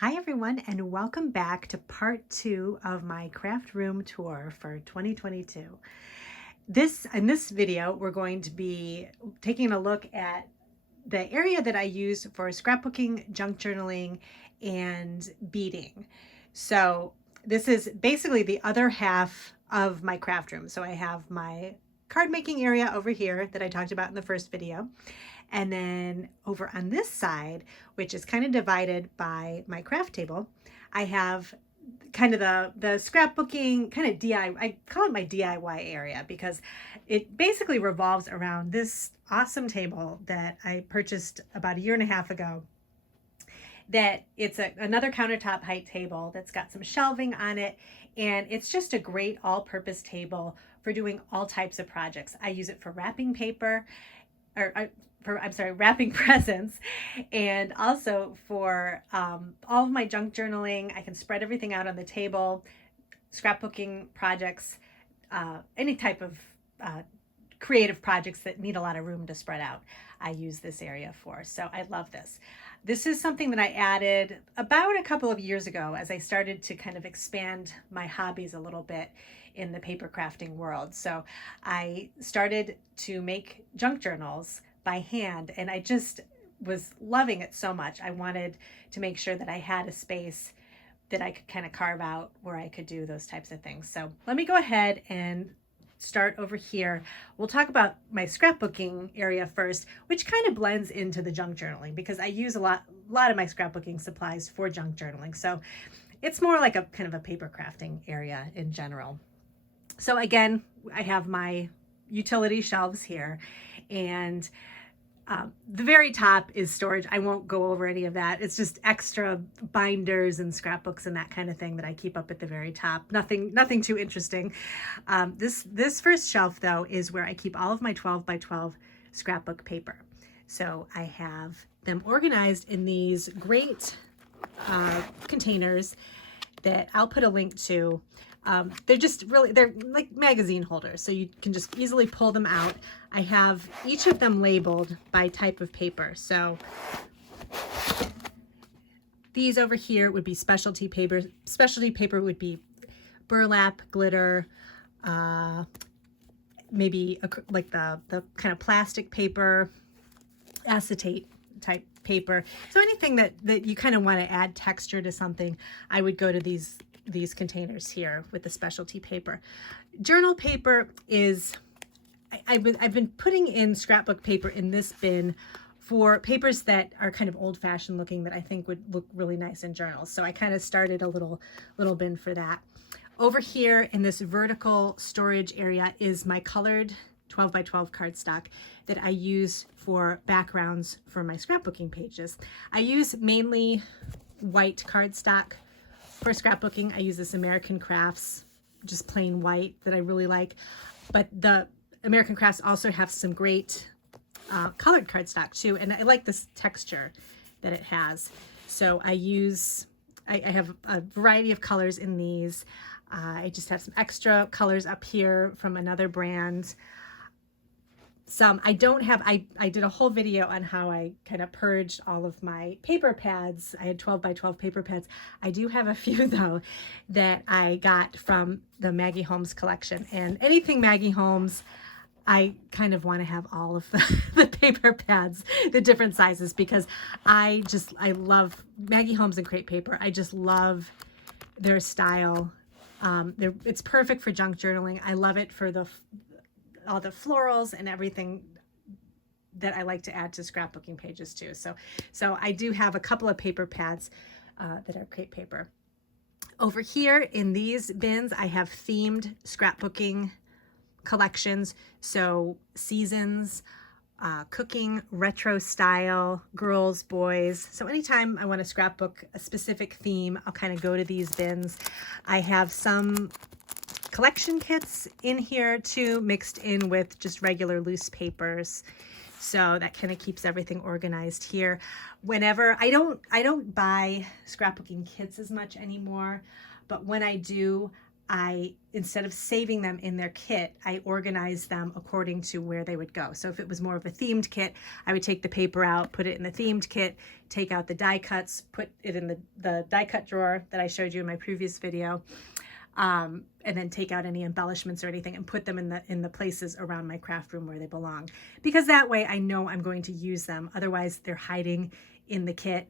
Hi everyone, and welcome back to part 2 of my craft room tour for 2022. In this video, we're going to be taking a look at the area that I use for scrapbooking, junk journaling, and beading. So this is basically the other half of my craft room. So I have my card making area over here that I talked about in the first video. And then over on this side, which is kind of divided by my craft table, I have kind of the scrapbooking kind of DIY. I call it my DIY area because it basically revolves around this awesome table that I purchased about a year and a half ago. That it's another countertop height table that's got some shelving on it, and it's just a great all-purpose table for doing all types of projects. I use it for wrapping paper, wrapping presents, and also for all of my junk journaling. I can spread everything out on the table, scrapbooking projects, any type of creative projects that need a lot of room to spread out. I use this area for, so I love this. This is something that I added about a couple of years ago as I started to kind of expand my hobbies a little bit in the paper crafting world. So I started to make junk journals by hand, and I just was loving it so much. I wanted to make sure that I had a space that I could kind of carve out where I could do those types of things. So let me go ahead and start over here. We'll talk about my scrapbooking area first, which kind of blends into the junk journaling because I use a lot of my scrapbooking supplies for junk journaling. So it's more like a kind of a paper crafting area in general. So again, I have my utility shelves here, and the very top is storage. I won't go over any of that. It's just extra binders and scrapbooks and that kind of thing that I keep up at the very top. Nothing too interesting. This first shelf though is where I keep all of my 12 by 12 scrapbook paper. So I have them organized in these great containers that I'll put a link to. They're like magazine holders, so you can just easily pull them out. I have each of them labeled by type of paper. So these over here would be specialty paper. Specialty paper would be burlap, glitter, maybe like the kind of plastic paper, acetate type paper. So anything that you kind of want to add texture to something, I would go to these containers here with the specialty paper. Journal paper is, I've been putting in scrapbook paper in this bin for papers that are kind of old-fashioned looking that I think would look really nice in journals. So I kind of started a little bin for that. Over here in this vertical storage area is my colored 12 by 12 cardstock that I use for backgrounds for my scrapbooking pages. I use mainly white cardstock. For scrapbooking, I use this American Crafts, just plain white, that I really like. But the American Crafts also have some great colored cardstock too, and I like this texture that it has. So I have a variety of colors in these. I just have some extra colors up here from another brand. I did a whole video on how I kind of purged all of my paper pads. I had 12 by 12 paper pads. I do have a few though that I got from the Maggie Holmes collection, and anything Maggie Holmes, I kind of want to have all of the paper pads, the different sizes, because I love Maggie Holmes and crepe paper. I just love their style. It's perfect for junk journaling. I love it for all the florals and everything that I like to add to scrapbooking pages too. So I do have a couple of paper pads that are crepe paper. Over here in these bins, I have themed scrapbooking collections. So seasons, cooking, retro style, girls, boys. So anytime I want to scrapbook a specific theme, I'll kind of go to these bins. I have some collection kits in here too, mixed in with just regular loose papers. So that kind of keeps everything organized here. Whenever I don't buy scrapbooking kits as much anymore, but when I do, instead of saving them in their kit, I organized them according to where they would go. So if it was more of a themed kit, I would take the paper out, put it in the themed kit, take out the die cuts, put it in the die cut drawer that I showed you in my previous video, and then take out any embellishments or anything and put them in the places around my craft room where they belong. Because that way I know I'm going to use them. Otherwise they're hiding in the kit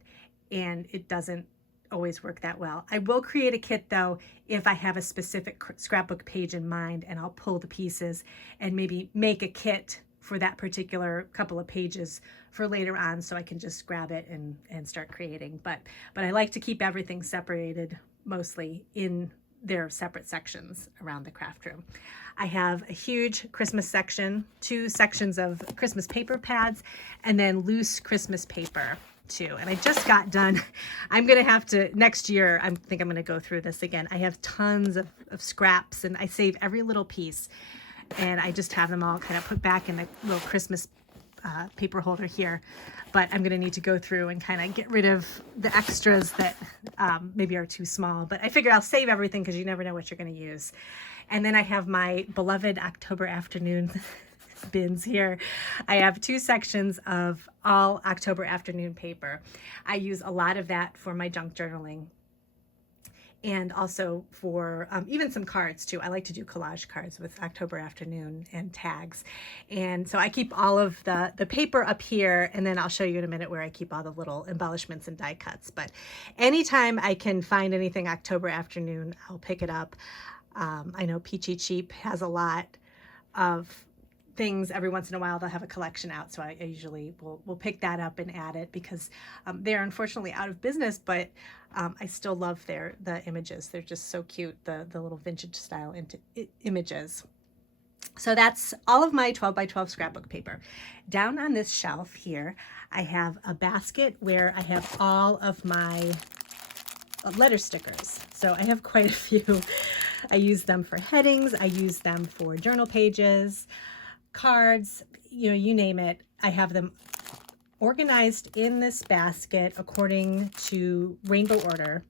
and it doesn't always work that well. I will create a kit though if I have a specific scrapbook page in mind, and I'll pull the pieces and maybe make a kit for that particular couple of pages for later on, so I can just grab it and start creating. But I like to keep everything separated mostly in their separate sections around the craft room. I have a huge Christmas section, 2 sections of Christmas paper pads, and then loose Christmas paper too. And I just got done. I'm going to have to, next year, I think I'm going to go through this again. I have tons of scraps and I save every little piece. And I just have them all kind of put back in the little Christmas paper holder here. But I'm going to need to go through and kind of get rid of the extras that maybe are too small. But I figure I'll save everything because you never know what you're going to use. And then I have my beloved October afternoon bins here. I have 2 sections of all October afternoon paper. I use a lot of that for my junk journaling, and also for even some cards too. I like to do collage cards with October afternoon and tags. And so I keep all of the paper up here, and then I'll show you in a minute where I keep all the little embellishments and die cuts. But anytime I can find anything October afternoon, I'll pick it up. I know Peachy Cheap has a lot of things. Every once in a while they'll have a collection out, so I usually will pick that up and add it, because they're unfortunately out of business, but I still love the images. They're just so cute, the little vintage style images. So that's all of my 12 by 12 scrapbook paper. Down on this shelf here, I have a basket where I have all of my letter stickers. So I have quite a few. I use them for headings. I use them for journal pages, cards, you name it. I have them organized in this basket according to rainbow order,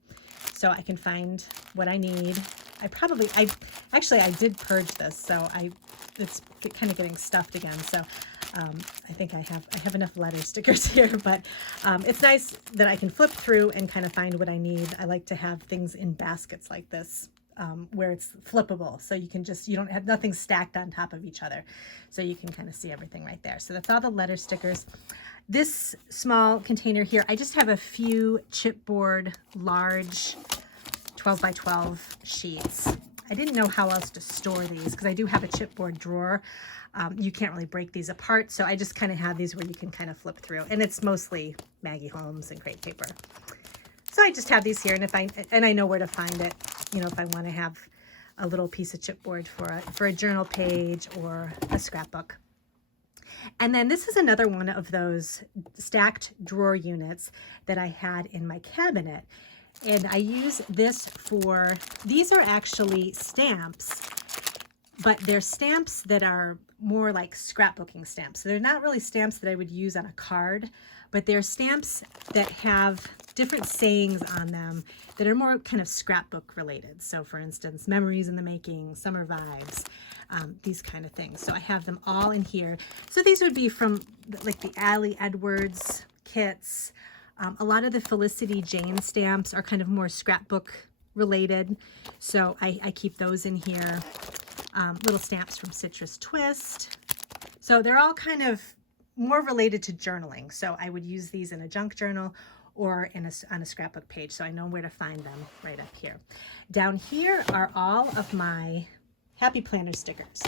so I can find what I need. I did purge this, so it's kind of getting stuffed again. So I think I have enough letter stickers here, but it's nice that I can flip through and kind of find what I need. I like to have things in baskets like this, where it's flippable, so you don't have nothing stacked on top of each other, so you can kind of see everything right there. So that's all the letter stickers. This small container here, I just have a few chipboard large 12 by 12 sheets. I didn't know how else to store these because I do have a chipboard drawer. You can't really break these apart, so I just kind of have these where you can kind of flip through, and it's mostly Maggie Holmes and crate paper. So I just have these here, and I know where to find it. If I want to have a little piece of chipboard for a journal page or a scrapbook. And then this is another one of those stacked drawer units that I had in my cabinet. And I use this these are actually stamps, but they're stamps that are more like scrapbooking stamps. So they're not really stamps that I would use on a card, but they're stamps that have different sayings on them that are more kind of scrapbook related. So for instance, memories in the making, summer vibes, these kind of things. So I have them all in here. So these would be from like the Allie Edwards kits. A lot of the Felicity Jane stamps are kind of more scrapbook related. So I keep those in here. Little stamps from Citrus Twist. So they're all kind of more related to journaling. So I would use these in a junk journal or on a scrapbook page. So I know where to find them right up here. Down here are all of my Happy Planner stickers.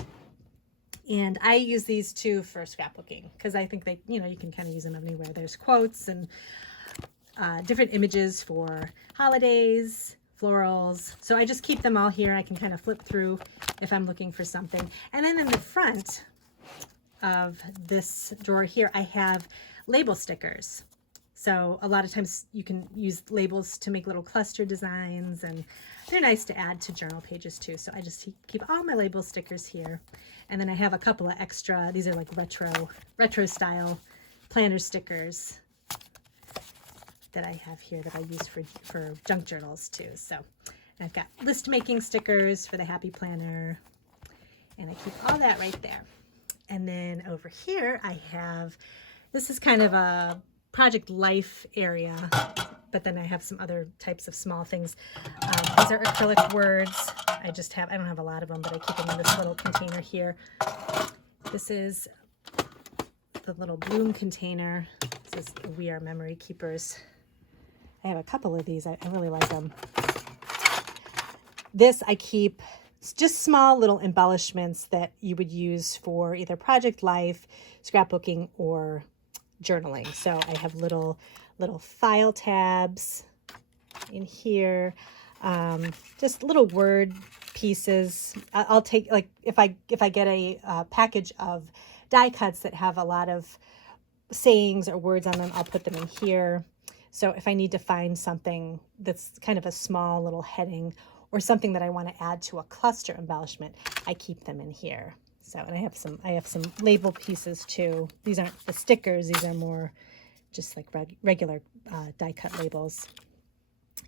And I use these too for scrapbooking because I think you can kind of use them anywhere. There's quotes and different images for holidays, florals. So I just keep them all here. I can kind of flip through if I'm looking for something. And then in the front of this drawer here, I have label stickers. So a lot of times you can use labels to make little cluster designs, and they're nice to add to journal pages too. So I just keep all my label stickers here. And then I have a couple of extra, these are like retro style planner stickers that I have here that I use for junk journals too. So, I've got list making stickers for the Happy Planner, and I keep all that right there. And then over here I have, this is kind of a Project Life area, but then I have some other types of small things. These are acrylic words. I don't have a lot of them, but I keep them in this little container here. This is the little bloom container. This is We Are Memory Keepers. I have a couple of these. I really like them. This I keep just small little embellishments that you would use for either Project Life, scrapbooking, or journaling. So I have little file tabs in here, just little word pieces. I'll take, like, if I get a package of die cuts that have a lot of sayings or words on them, I'll put them in here. So if I need to find something that's kind of a small little heading or something that I want to add to a cluster embellishment, I keep them in here. So, and I have some label pieces too. These aren't the stickers, these are more just like regular die cut labels.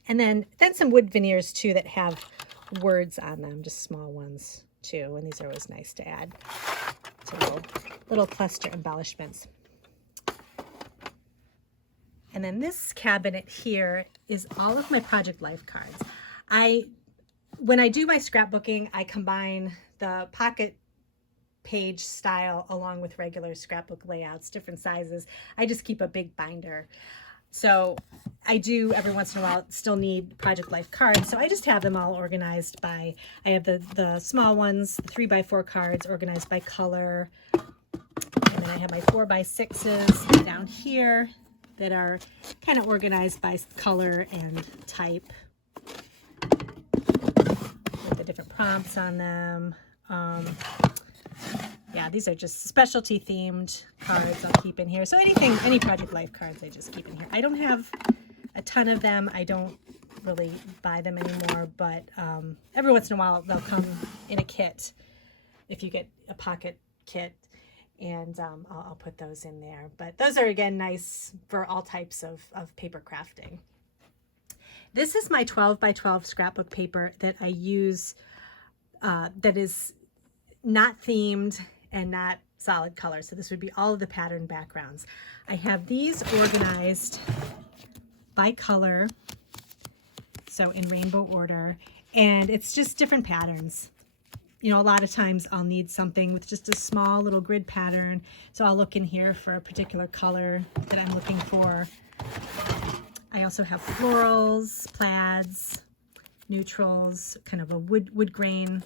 And then some wood veneers too that have words on them, just small ones too. And these are always nice to add to little cluster embellishments. And then this cabinet here is all of my Project Life cards. When I do my scrapbooking, I combine the pocket page style along with regular scrapbook layouts, different sizes. I just keep a big binder. So I do every once in a while still need Project Life cards. So I just have them all organized by, I have the small ones, the 3x4 cards organized by color. And then I have my 4x6s down here that are kind of organized by color and type with the different prompts on them. Yeah, these are just specialty themed cards I'll keep in here. So any Project Life cards I just keep in here. I don't have a ton of them. I don't really buy them anymore, but every once in a while they'll come in a kit if you get a pocket kit, and I'll put those in there. But those are, again, nice for all types of paper crafting. This is my 12x12 scrapbook paper that I use that is not themed and not solid color. So this would be all of the pattern backgrounds. I have these organized by color, so in rainbow order, and it's just different patterns. You know, a lot of times I'll need something with just a small little grid pattern, so I'll look in here for a particular color that I'm looking for. I also have florals, plaids, neutrals, kind of a wood grain.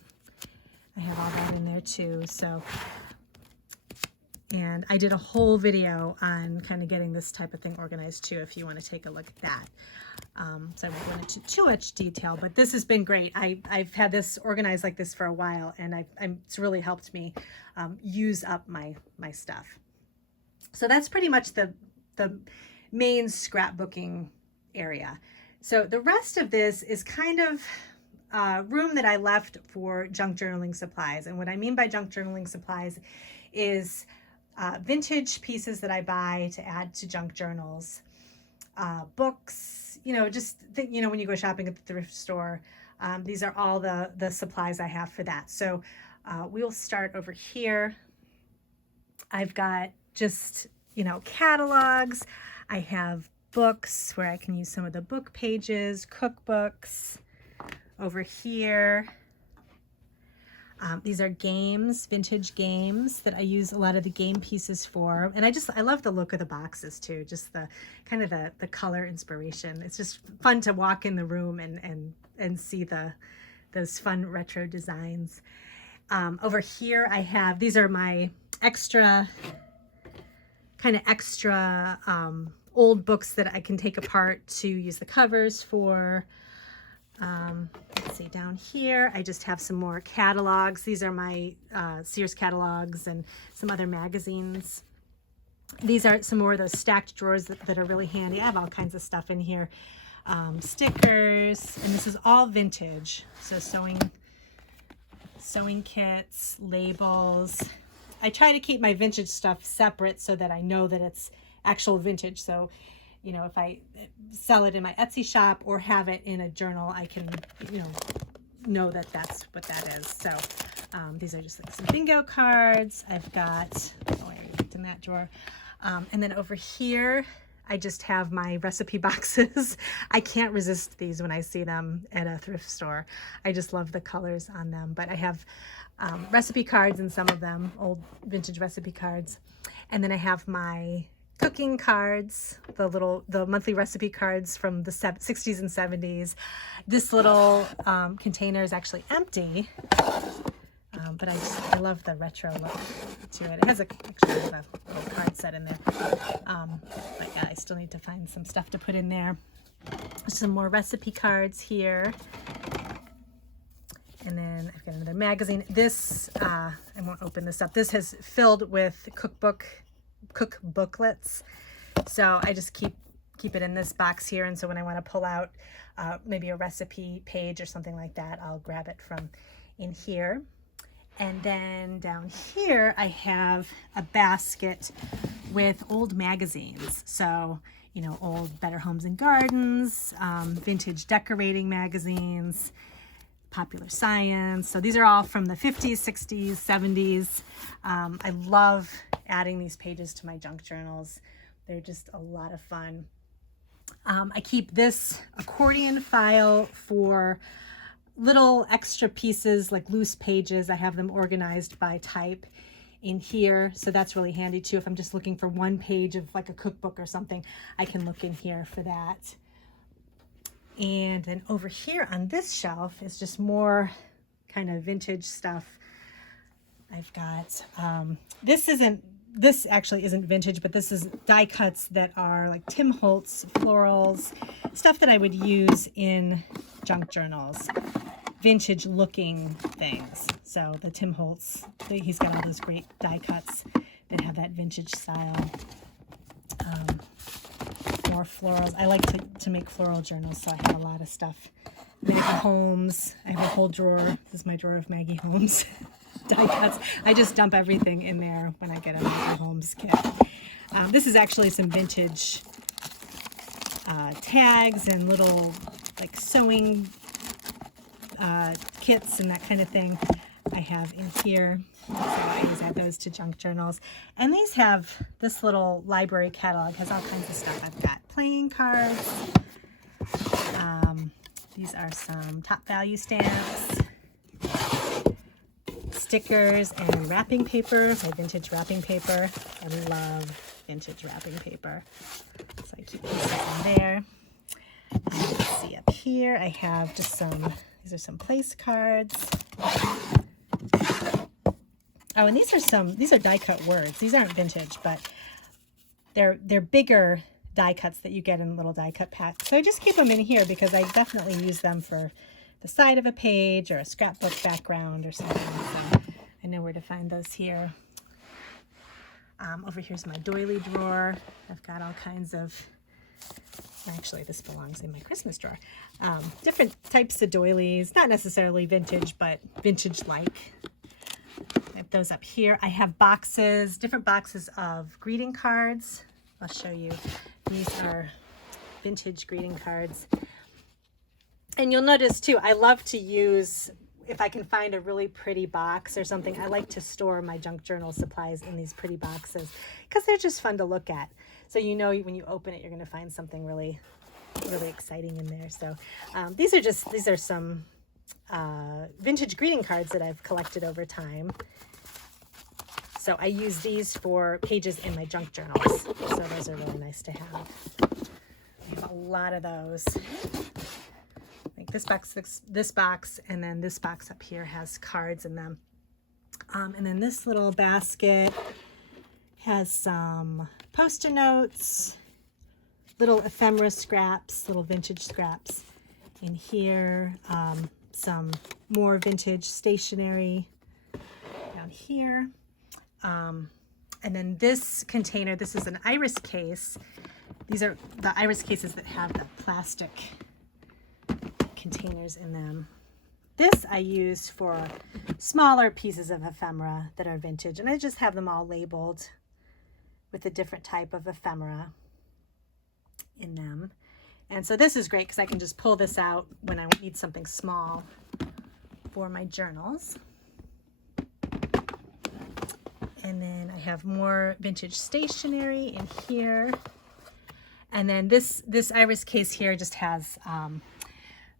I have all that in there too. So, and I did a whole video on kind of getting this type of thing organized too, if you want to take a look at that. So I won't go into too much detail, but this has been great. I've had this organized like this for a while, and it's really helped me use up my stuff. So that's pretty much the main scrapbooking area. So the rest of this is kind of room that I left for junk journaling supplies. And what I mean by junk journaling supplies is vintage pieces that I buy to add to junk journals, books, you know, just you know, when you go shopping at the thrift store, these are all the supplies I have for that. So we'll start over here. I've got just, you know, catalogs. I have books where I can use some of the book pages, cookbooks. Over here, these are games, vintage games that I use a lot of the game pieces for. And I love the look of the boxes too, just the kind of the color inspiration. It's just fun to walk in the room and see those fun retro designs. Over here I have, these are my extra old books that I can take apart to use the covers for. Let's see, down here I just have some more catalogs. These are my Sears catalogs and some other magazines. These are some more of those stacked drawers that are really handy. I have all kinds of stuff in here. Stickers, and this is all vintage. So sewing kits, labels. I try to keep my vintage stuff separate so that I know that it's actual vintage. So, you know, if I sell it in my Etsy shop or have it in a journal, I can, you know that that's what that is. So these are just like some bingo cards. I've got, oh, I already looked in that drawer. And then over here, I just have my recipe boxes. I can't resist these when I see them at a thrift store. I just love the colors on them. But I have recipe cards in some of them, old vintage recipe cards. And then I have my cooking cards, the monthly recipe cards from the 60s and 70s. This little container is actually empty. But I love the retro look to it. It has actually a little card set in there. But yeah, I still need to find some stuff to put in there. Some more recipe cards here. And then I've got another magazine. This, I won't open this up. This is filled with cook booklets. So I just keep it in this box here. And so when I want to pull out maybe a recipe page or something like that, I'll grab it from in here. And then down here, I have a basket with old magazines. So, you know, old Better Homes and Gardens, vintage decorating magazines, Popular Science. So these are all from the 50s, 60s, 70s. I love adding these pages to my junk journals. They're just a lot of fun. I keep this accordion file for little extra pieces like loose pages. I have them organized by type in here, so that's really handy too. If I'm just looking for one page of like a cookbook or something, I can look in here for that. And then over here on this shelf is just more kind of vintage stuff. I've got this actually isn't vintage, but this is die cuts that are like Tim Holtz florals, stuff that I would use in junk journals, vintage looking things. So the Tim Holtz, he's got all those great die cuts that have that vintage style. More florals. I like to make floral journals, so I have a lot of stuff. Maggie Holmes. I have a whole drawer. This is my drawer of Maggie Holmes die cuts. I just dump everything in there when I get a Maggie Holmes kit. This is actually some vintage tags and little like sewing kits and that kind of thing I have in here. So I always add those to junk journals. And these have, this little library catalog has all kinds of stuff. I've got playing cards. These are some Top Value stamps, stickers, and wrapping paper, my vintage wrapping paper. I love vintage wrapping paper. So I keep these in there. And let's see up here, I have just some, these are some place cards. Oh, and these are die cut words. These aren't vintage, but they're bigger die cuts that you get in little die cut packs. So I just keep them in here because I definitely use them for the side of a page or a scrapbook background or something. So I know where to find those here. Over here's my doily drawer. I've got all kinds of, actually this belongs in my Christmas drawer. Different types of doilies, not necessarily vintage, but vintage-like. I have those up here. I have boxes, different boxes of greeting cards. I'll show you. These are vintage greeting cards. And you'll notice too, I love to use, if I can find a really pretty box or something, I like to store my junk journal supplies in these pretty boxes because they're just fun to look at. So you know when you open it, you're going to find something really, really exciting in there. So these are some vintage greeting cards that I've collected over time. So I use these for pages in my junk journals. So those are really nice to have. I have a lot of those. Like this box, and then this box up here has cards in them. And then this little basket has some Post-it notes, little ephemera scraps, little vintage scraps in here. Some more vintage stationery down here. And then this container, this is an iris case. These are the iris cases that have the plastic containers in them. This I use for smaller pieces of ephemera that are vintage, and I just have them all labeled with a different type of ephemera. in them. And so this is great because I can just pull this out when I need something small for my journals. And then I have more vintage stationery in here. And then this iris case here just has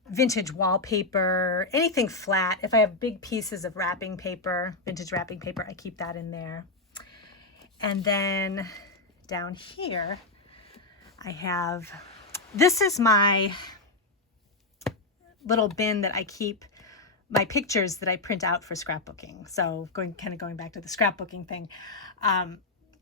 vintage wallpaper, anything flat. If I have big pieces of wrapping paper, vintage wrapping paper, I keep that in there. And then down here, I have, this is my little bin that I keep my pictures that I print out for scrapbooking. So going back to the scrapbooking thing.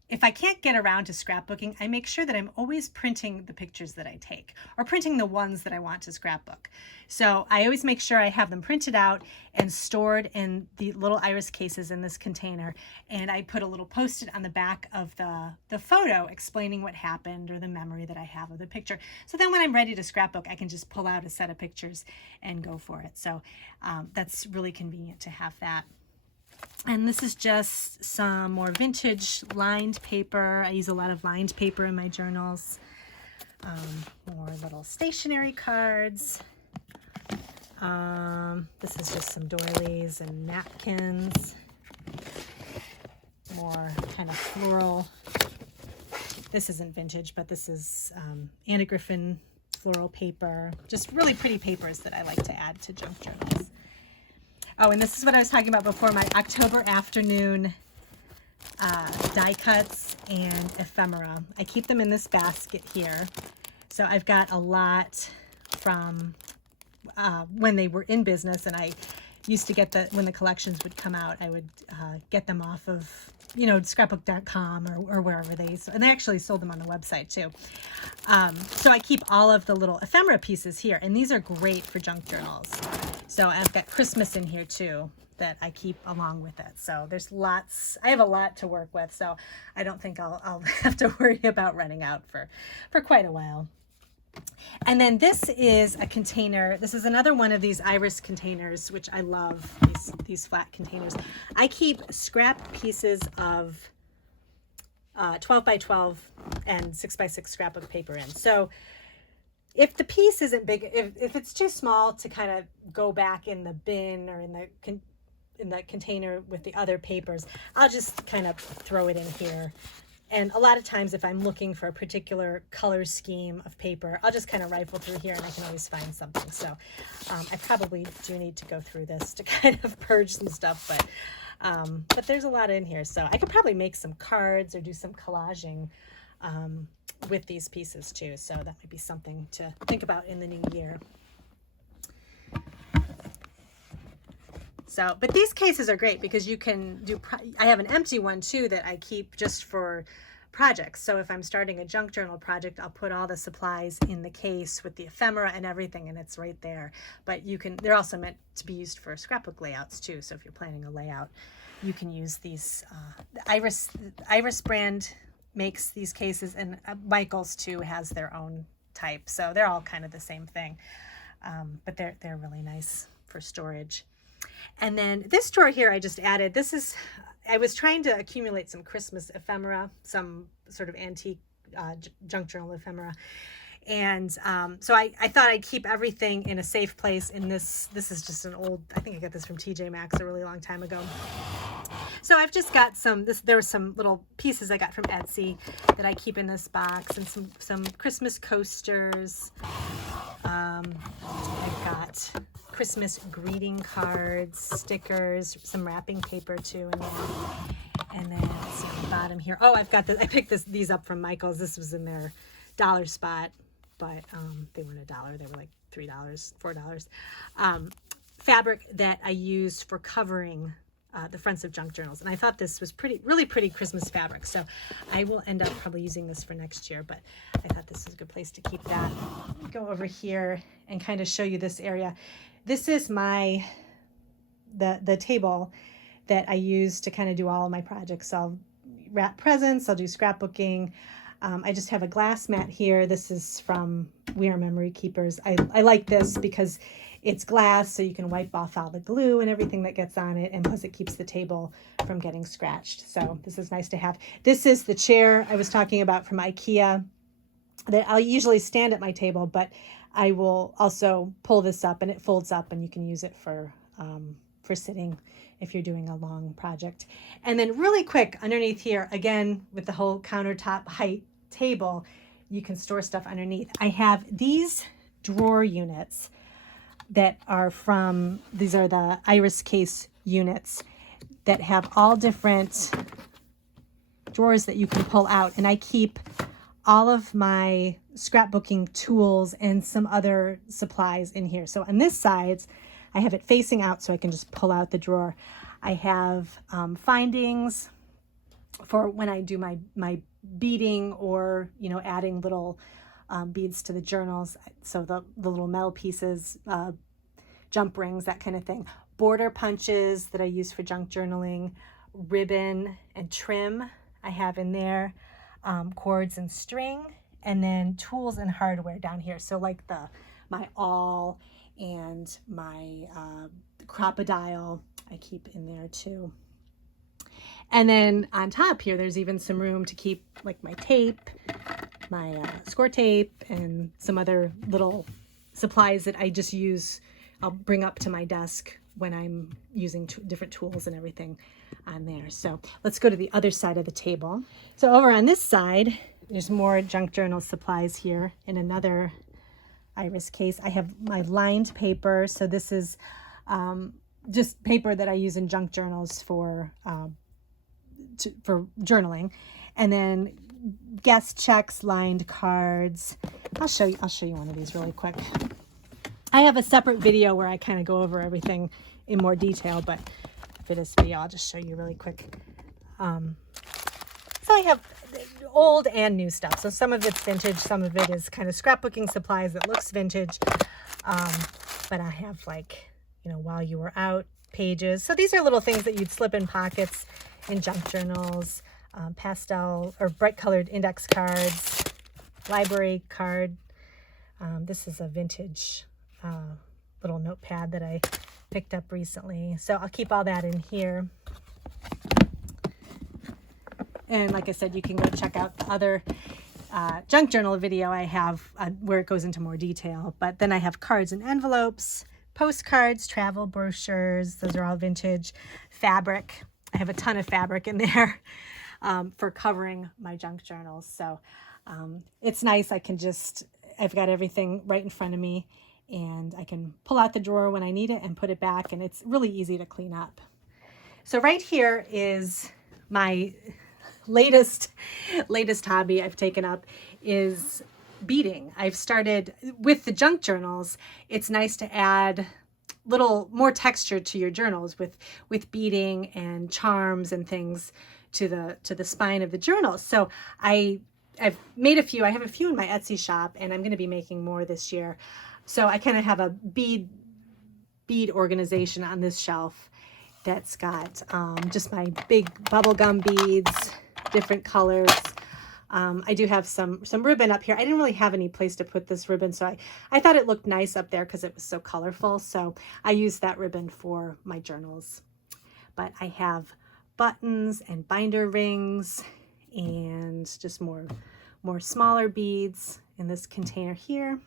If I can't get around to scrapbooking, I make sure that I'm always printing the pictures that I take or printing the ones that I want to scrapbook. So I always make sure I have them printed out and stored in the little iris cases in this container. And I put a little Post-it on the back of the photo explaining what happened or the memory that I have of the picture. So then when I'm ready to scrapbook, I can just pull out a set of pictures and go for it. So that's really convenient to have that. And this is just some more vintage lined paper. I use a lot of lined paper in my journals. More little stationery cards. This is just some doilies and napkins. More kind of floral. This isn't vintage, but this is Anna Griffin floral paper. Just really pretty papers that I like to add to junk journals. Oh, and this is what I was talking about before, my October afternoon die cuts and ephemera. I keep them in this basket here. So I've got a lot from when they were in business, and I used to get when the collections would come out, I would get them off of, scrapbook.com or wherever and they actually sold them on the website too. So I keep all of the little ephemera pieces here, and these are great for junk journals. So I've got Christmas in here too that I keep along with it. So there's lots, I have a lot to work with, so I don't think I'll have to worry about running out for quite a while. And then this is a container. This is another one of these iris containers, which I love, these flat containers. I keep scrap pieces of 12 by 12 and 6 by 6 scrapbook paper in. So if the piece isn't big, if it's too small to kind of go back in the bin or in the container with the other papers, I'll just kind of throw it in here. And a lot of times if I'm looking for a particular color scheme of paper, I'll just kind of rifle through here and I can always find something. So I probably do need to go through this to kind of purge some stuff, but there's a lot in here. So I could probably make some cards or do some collaging with these pieces too. So that might be something to think about in the new year. So, but these cases are great because you can do, I have an empty one too that I keep just for projects. So if I'm starting a junk journal project, I'll put all the supplies in the case with the ephemera and everything, and it's right there. But they're also meant to be used for scrapbook layouts too. So if you're planning a layout, you can use these. The Iris brand makes these cases, and Michaels too has their own type. So they're all kind of the same thing, but they're really nice for storage. And then this drawer here I just added, I was trying to accumulate some Christmas ephemera, some sort of antique junk journal ephemera. And so I thought I'd keep everything in a safe place. And this is just an old, I think I got this from TJ Maxx a really long time ago. So I've just got there were some little pieces I got from Etsy that I keep in this box, and some Christmas coasters. I've got Christmas greeting cards, stickers, some wrapping paper too in there. And then let's see at the bottom here. Oh, I've got this. I picked these up from Michaels. This was in their dollar spot, but they weren't $1. They were like $3, $4. Fabric that I use for covering the fronts of junk journals. And I thought this was really pretty Christmas fabric. So I will end up probably using this for next year, but I thought this was a good place to keep that. Go over here and kind of show you this area. This is the table that I use to kind of do all of my projects. I'll wrap presents, I'll do scrapbooking. I just have a glass mat here. This is from We Are Memory Keepers. I like this because it's glass, so you can wipe off all the glue and everything that gets on it, and plus it keeps the table from getting scratched. So this is nice to have. This is the chair I was talking about from IKEA. that I'll usually stand at my table, but I will also pull this up and it folds up and you can use it for sitting if you're doing a long project. And then really quick underneath here, again, with the whole countertop height table, you can store stuff underneath. I have these drawer units that are from, these are the iris case units that have all different drawers that you can pull out. And I keep all of my scrapbooking tools and some other supplies in here. So on this side, I have it facing out so I can just pull out the drawer. I have findings for when I do my beading or, you know, adding little beads to the journals. So the little metal pieces, jump rings, that kind of thing. Border punches that I use for junk journaling, ribbon and trim I have in there, cords and string, and then tools and hardware down here. So like my awl and my crocodile I keep in there too. And then on top here, there's even some room to keep like my tape, my score tape, and some other little supplies that I just use. I'll bring up to my desk when I'm using different tools and everything on there. So let's go to the other side of the table. So over on this side, there's more junk journal supplies here in another iris case. I have my lined paper. So this is just paper that I use in junk journals for journaling. And then guest checks, lined cards. I'll show you one of these really quick. I have a separate video where I kind of go over everything in more detail, but for this video, I'll just show you really quick. So I have old and new stuff. So some of it's vintage, some of it is kind of scrapbooking supplies that looks vintage. But I have like, you know, while you were out pages. So these are little things that you'd slip in pockets in junk journals, pastel or bright colored index cards, library card. This is a vintage little notepad that I picked up recently. So I'll keep all that in here. And like I said, you can go check out the other junk journal video I have where it goes into more detail. But then I have cards and envelopes, postcards, travel brochures. Those are all vintage. Fabric. I have a ton of fabric in there for covering my junk journals. So it's nice. I've got everything right in front of me, and I can pull out the drawer when I need it and put it back, and it's really easy to clean up. So right here is my latest hobby I've taken up is beading. I've started with the junk journals. It's nice to add little more texture to your journals with beading and charms and things to the spine of the journals. So I've made a few. I have a few in my Etsy shop, and I'm going to be making more this year. So I kind of have a bead organization on this shelf that's got just my big bubblegum beads, different colors. I do have some ribbon up here. I didn't really have any place to put this ribbon, so I thought it looked nice up there because it was so colorful. So I used that ribbon for my journals. But I have buttons and binder rings and just more smaller beads in this container here.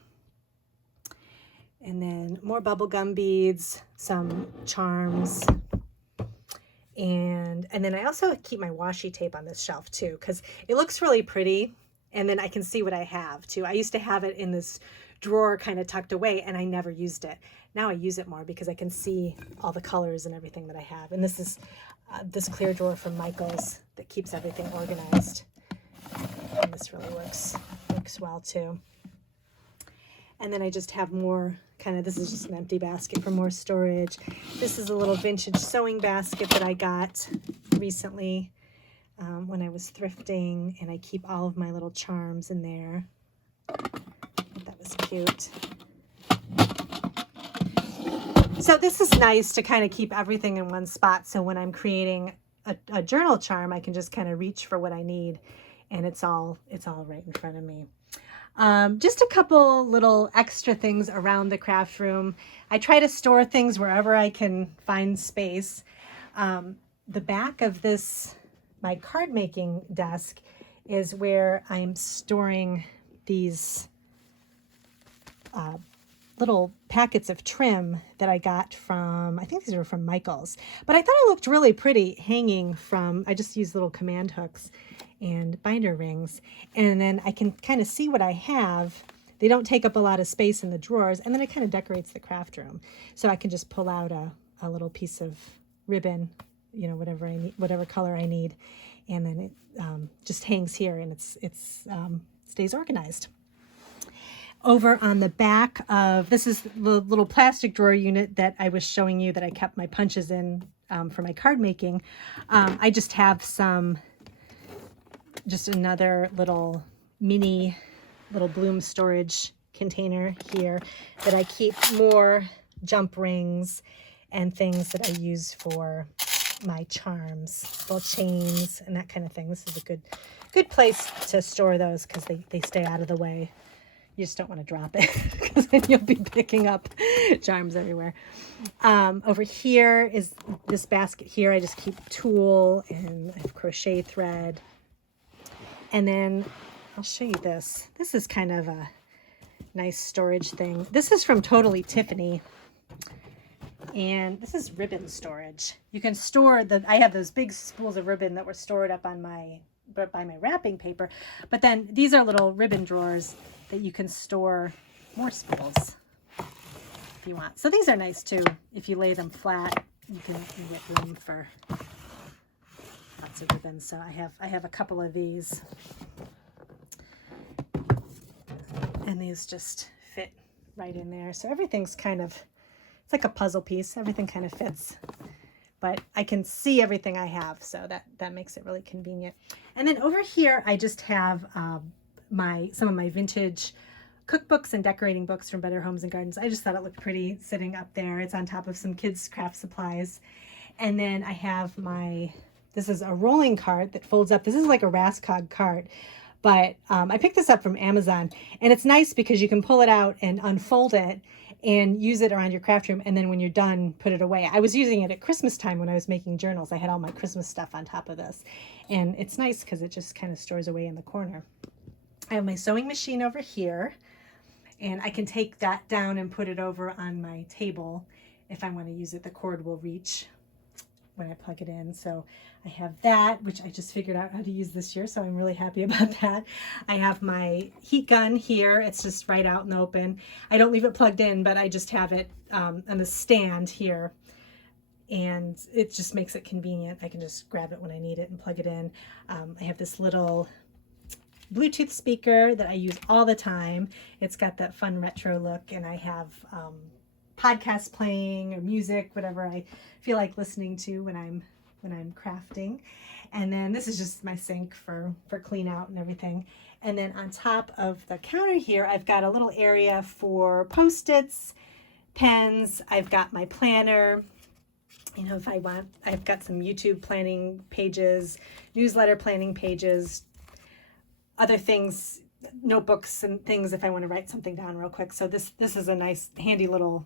And then more bubblegum beads, some charms. And then I also keep my washi tape on this shelf too, because it looks really pretty. And then I can see what I have too. I used to have it in this drawer kind of tucked away, and I never used it. Now I use it more because I can see all the colors and everything that I have. And this is this clear drawer from Michael's that keeps everything organized. And this really works well too. And then I just have more this is just an empty basket for more storage. This is a little vintage sewing basket that I got recently when I was thrifting, and I keep all of my little charms in there. That was cute. So this is nice to kind of keep everything in one spot. So when I'm creating a journal charm, I can just kind of reach for what I need, and it's all right in front of me. Just a couple little extra things around the craft room. I try to store things wherever I can find space. The back of my card making desk is where I'm storing these little packets of trim that I got from, I think these were from Michael's, but I thought it looked really pretty hanging from, I just used little command hooks and binder rings, and then I can kind of see what I have. They don't take up a lot of space in the drawers, and then it kind of decorates the craft room. So I can just pull out a little piece of ribbon, you know, whatever I need, whatever color I need, and then it just hangs here, and it's stays organized. Over on the back of, this is the little plastic drawer unit that I was showing you that I kept my punches in for my card making. I just have just another little mini little bloom storage container here that I keep more jump rings and things that I use for my charms, little chains and that kind of thing. This is a good place to store those because they stay out of the way. You just don't want to drop it because then you'll be picking up charms everywhere. Over here is this basket here. I just keep tulle and I have crochet thread. And then I'll show you this. This is kind of a nice storage thing. This is from Totally Tiffany. And this is ribbon storage. You can store I have those big spools of ribbon that were stored up on by my wrapping paper. But then these are little ribbon drawers that you can store more spools if you want. So these are nice too. If you lay them flat, you get room for lots of ribbons. So I have a couple of these, and these just fit right in there. So everything's kind of, it's like a puzzle piece. Everything kind of fits, but I can see everything I have, so that makes it really convenient. And then over here, I just have some of my vintage cookbooks and decorating books from Better Homes and Gardens. I just thought it looked pretty sitting up there. It's on top of some kids' craft supplies. And then I have this is a rolling cart that folds up. This is like a Rascog cart, but I picked this up from Amazon, and it's nice because you can pull it out and unfold it and use it around your craft room, and then when you're done, put it away. I was using it at Christmas time when I was making journals. I had all my Christmas stuff on top of this, and it's nice because it just kind of stores away in the corner. I have my sewing machine over here, and I can take that down and put it over on my table if I want to use it. The cord will reach when I plug it in. So I have that, which I just figured out how to use this year, so I'm really happy about that. I have my heat gun here. It's just right out in the open. I don't leave it plugged in, but I just have it on the stand here, and it just makes it convenient. I can just grab it when I need it and plug it in. I have this little Bluetooth speaker that I use all the time. It's got that fun retro look, and I have podcasts playing or music, whatever I feel like listening to when I'm crafting. And then this is just my sink for clean out and everything. And then on top of the counter here, I've got a little area for Post-its, pens. I've got my planner. You know, if I want, I've got some YouTube planning pages, newsletter planning pages, other things, notebooks and things if I want to write something down real quick. So this is a nice handy little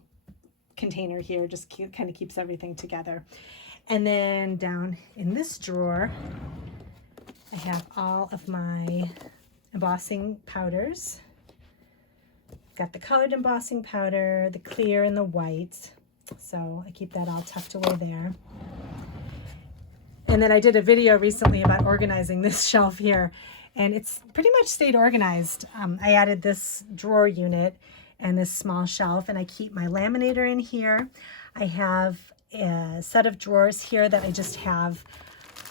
container here, just kind of keeps everything together. And then down in this drawer, I have all of my embossing powders. Got the colored embossing powder, the clear and the white. So I keep that all tucked away there. And then I did a video recently about organizing this shelf here, and it's pretty much stayed organized. I added this drawer unit and this small shelf, and I keep my laminator in here. I have a set of drawers here that I just have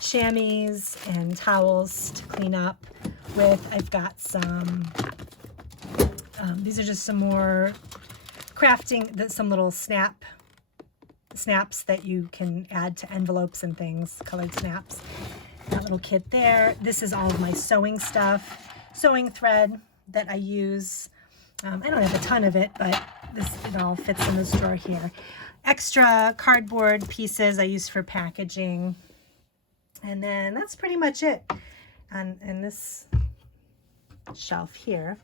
chamois and towels to clean up with. I've got some, these are just some more crafting, some little snaps that you can add to envelopes and things, colored snaps. That little kit there. This is all of my sewing stuff, sewing thread that I use. I don't have a ton of it, but it all fits in this drawer here. Extra cardboard pieces I use for packaging. And then that's pretty much it in this shelf here.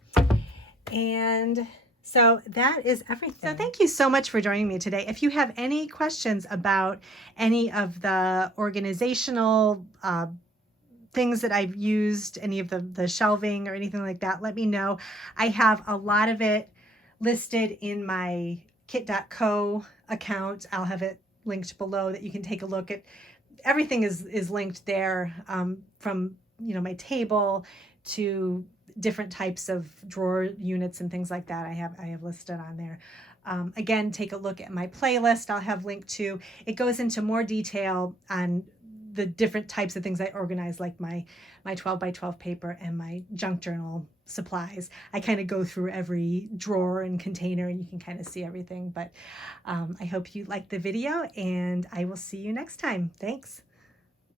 And so that is everything. So thank you so much for joining me today. If you have any questions about any of the organizational things that I've used, any of the shelving or anything like that, let me know. I have a lot of it listed in my kit.co account. I'll have it linked below that you can take a look at. Everything is linked there, from my table to different types of drawer units and things like that. I have listed on there. Again, take a look at my playlist. I'll have linked to. It goes into more detail on the different types of things I organize, like my 12 by 12 paper and my junk journal supplies. I kind of go through every drawer and container, and you can kind of see everything. But I hope you liked the video, and I will see you next time. Thanks.